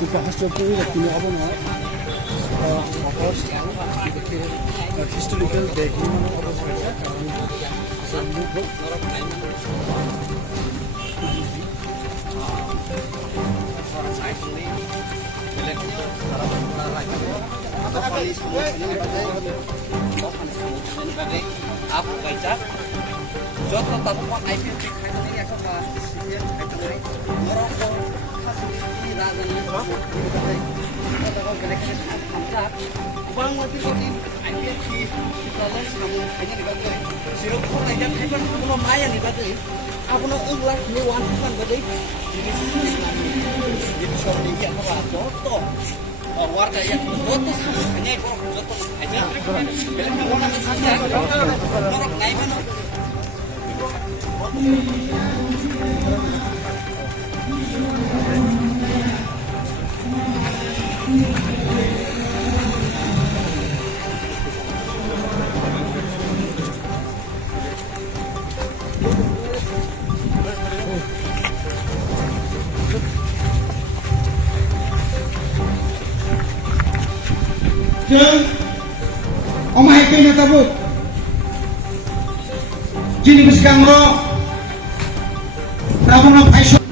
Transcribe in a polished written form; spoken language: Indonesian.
Kita hasil itu punya apa namanya? Historical background apa saja? Sambung aku baca joto tatwa IPP खाने या का सीरियस खाने नरको खासि राजन तको गलेक्सन खामसा गोबां मथिखौदि IPP खालाय सामु खाने निबागै सिरक खायदा खायफोर कुनो माया निबागै आबनो ओंला नि वान फान गदै ini sorry ya apa joto warga yang joto hanya itu joto hanya belum orang saja orang lain mana Omah iki nyata bu, jini besikang ro, rabun